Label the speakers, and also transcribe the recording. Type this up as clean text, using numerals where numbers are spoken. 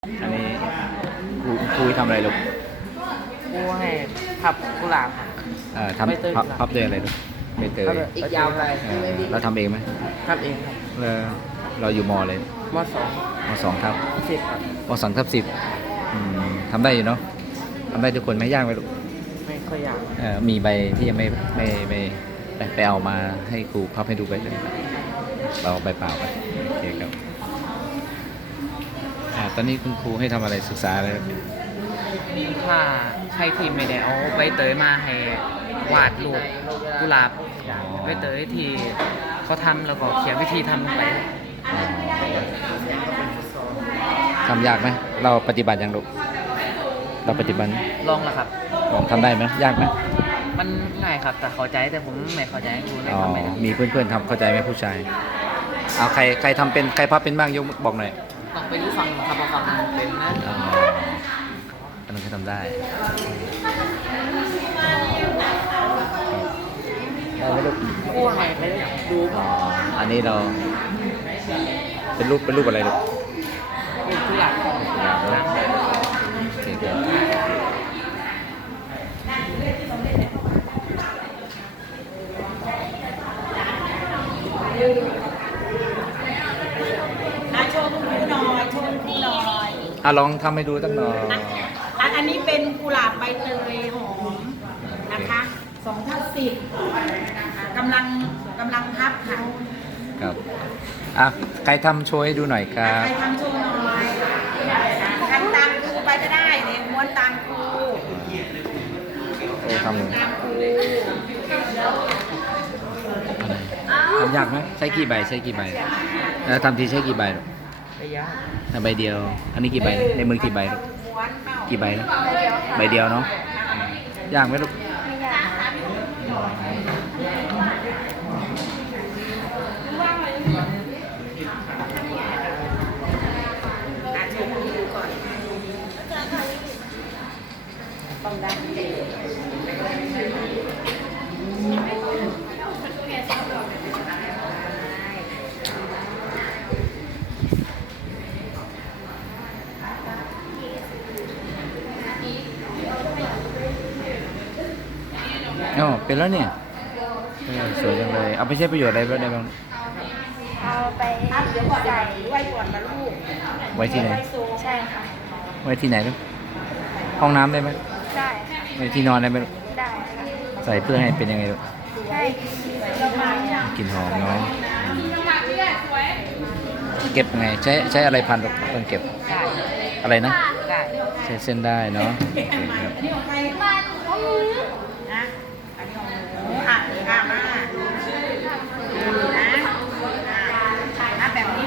Speaker 1: อันนี้ครูทำอะไรลูก
Speaker 2: ครูให้พับกุหลาบครับ
Speaker 1: ทำพับด้วยอะไรลูกใบเตย
Speaker 2: อีกยาวไป
Speaker 1: เราทำเองไหม
Speaker 2: ทำเองครับ
Speaker 1: เราอยู่มอเลย
Speaker 2: มสอง
Speaker 1: ม.2 ทับ
Speaker 2: 10ครับ
Speaker 1: ม.2 ทับ 10ทำได้อยู่เนาะทำได้ทุกคนไม่ยากไหมลูก
Speaker 2: ไม่ค่อยยาก
Speaker 1: มีใบที่ยังไม่ไปเอามาให้ครูพับให้ดูไปเลยเราใบเปล่าไปโอเคครับตอนนี้คุณครูให้ทำอะไรศึกษาอะไร
Speaker 2: ถ้าใครที่ไม่ได้เอาใบเตยมาให้วาดรูปกุหลาบใบเตยที่เขาทำแล้วก็เขียนวิธีทำลงไป
Speaker 1: ทำยากไหมเราปฏิบัติอย่างลูกเราปฏิบัติ
Speaker 2: ลองแล้วครับ
Speaker 1: ลองทำได้ไหมยากไหม
Speaker 2: มันง่ายครับแต่เข้าใจแต่ผมไม่เข้าใจดูเลยทำไม่ได้
Speaker 1: มีเพื่อนๆทำเข้าใจไหมผู้ชายเอาใครทำเป็นใครพับเป็นบ้างยกบอกหน่อย
Speaker 2: ต้องไปรู้ฟังครับพอฟังเป็นนะ
Speaker 1: อันนั้นก็ทำได้ได้ไหมลูก
Speaker 2: โอ้ยไปดู
Speaker 1: อันนี้เราเป็นรูปอะไรลูก
Speaker 2: กุหลาบ
Speaker 1: นะโอเคครับ
Speaker 3: โชว์คุณครูหน่อยโชว์คุณครูหน่อย
Speaker 1: ลองทำให้ดูตั้งหน่อย
Speaker 3: อันนี้เป็นกุหลาบใบเตยหอมนะคะ2/10กำลังพับค่ะ
Speaker 1: ครับใครทำโชว์ให้ดูหน่อยครับ
Speaker 3: ใครทำโชว์หน่อยทำตามครูไปก็ได้เนี่ยม้วนตามครู
Speaker 1: ทำ
Speaker 3: ตามครู
Speaker 1: ทำยากไหมใช้กี่ใบแล้วทำทีใช้กี่ใบใบเดียวอันนี้กี่ใบในมือกี่ใบกี่ใบนะใบเดียวเนาะยากไหมลูกเป็นแล้วเนี่ยสวยจังเลยเอาไปใช้ประโยชน์อะไรบ้างได้บ้าง
Speaker 3: เอาไปใส่ไว้ก่อนนะลูก
Speaker 1: ไว้ที่ไหน
Speaker 3: ใช่ค่ะ
Speaker 1: ไว้ที่ไหนลูกห้องน้ำได้ไหม
Speaker 3: ได้ค่ะ
Speaker 1: ไว้ที่นอนได้ไหมลูก
Speaker 3: ได้ค่ะ
Speaker 1: ใส่เพื่อให้เป็นยังไงลูก
Speaker 3: ให้
Speaker 1: กลิ่นหอมเนาะเก็บไงใช้อะไรพันลูกต้องเก็บอะไรนะใช้เส้นได้เนาะโอเคครับ